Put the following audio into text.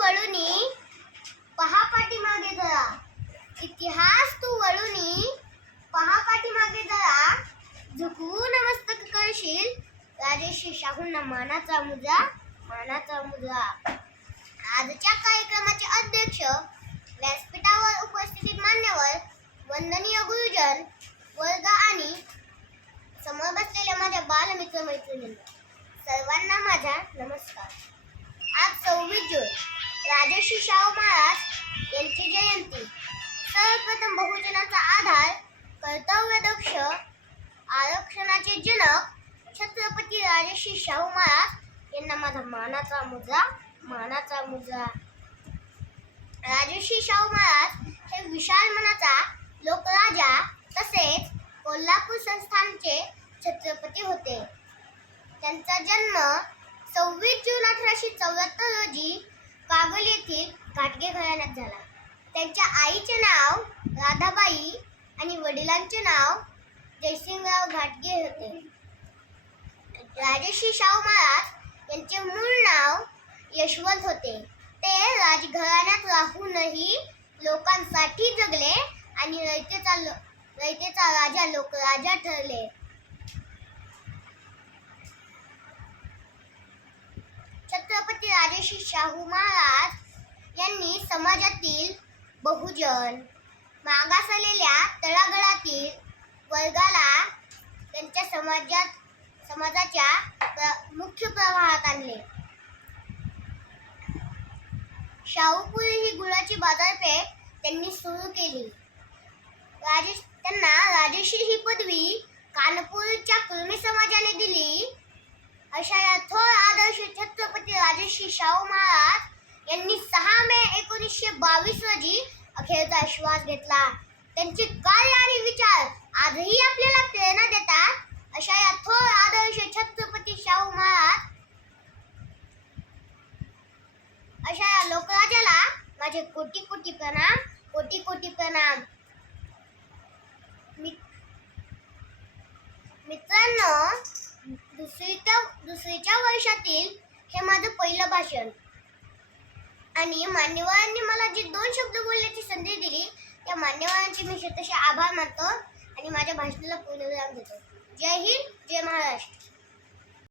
वळुनी पहा पाठीमागे जरा, इतिहास तू वळुनी पहा पाठीमागे जरा, झुकवून मस्तक करशील राजर्षी शाहूंना मानाचा मुजरा, मानाचा मुजरा. आजच्या कार्यक्रमाचे अध्यक्ष, व्यासपीठावर उपस्थित मान्यवर, वंदनीय गुरुजन वर्ग आणि समोर बसलेल्या माझ्या बालमित्र मैत्रिणींनो, सर्वांना माझा नमस्कार. आज 26 जून राजर्षी शाहू महाराज यांची जयंती. सर्वप्रथम बहुजनाचा आधार, कर्तव्यदक्ष, आरक्षणाचे जनक छत्रपती राजर्षी शाहू महाराज यांना माझा मानाचा मुजरा, मानाचा मुजरा. राजर्षी शाहू महाराज हे विशाल मनाचा लोकराजा तसेच कोल्हापूर संस्थानचे छत्रपती होते. त्यांचा जन्म 26 जून 1874 रोजी कागल येथील घाटगे घराण्यात झाला. त्यांच्या आईचे नाव राधाबाई आणि वडिलांचे नाव जयसिंगराव घाटगे होते. राजर्षी शाहू महाराज यांचे मूळ नाव यशवंत होते. ते राजघराण्यात राहूनही लोकांसाठी जगले आणि रयतेचा राजा लोकराजा ठरले. छत्रपती राजर्षी शाहू महाराज यांनी समाजातील बहुजन, मागासलेल्या तळागाळातील वर्गाला त्यांच्या समाजाच्या मुख्य प्रवाहात आणले. शाहूपुरी ही गुळाची बाजारपेठ त्यांनी सुरू केली. त्यांना राजर्षी ही पदवी कानपूरच्या कुळमी समाजाने दिली. अशा या थोर आदर्श छत्रपती राजर्षी शाहू महाराज यांनी 6 मे 1922 रोजी अखेरचा श्वास घेतला. त्यांचे कार्य आणि विचार आजही आपल्याला प्रेरणा देतात. अशा या थोर आदर्श छत्रपती शाहू महाराज, अशा या लोकराजाला माझे कोटी कोटी प्रणाम, कोटी कोटी प्रणाम. मित्रांनो, दुसरीच्या वर्षातील हे माझं पहिलं भाषण आणि मान्यवरांनी मला जे 2 शब्द बोलण्याची संधी दिली त्या मान्यवरांचे मी शतशः आभार मानतो आणि माझ्या भाषणाला पूर्णविराम देतो. जय हिंद, जय महाराष्ट्र.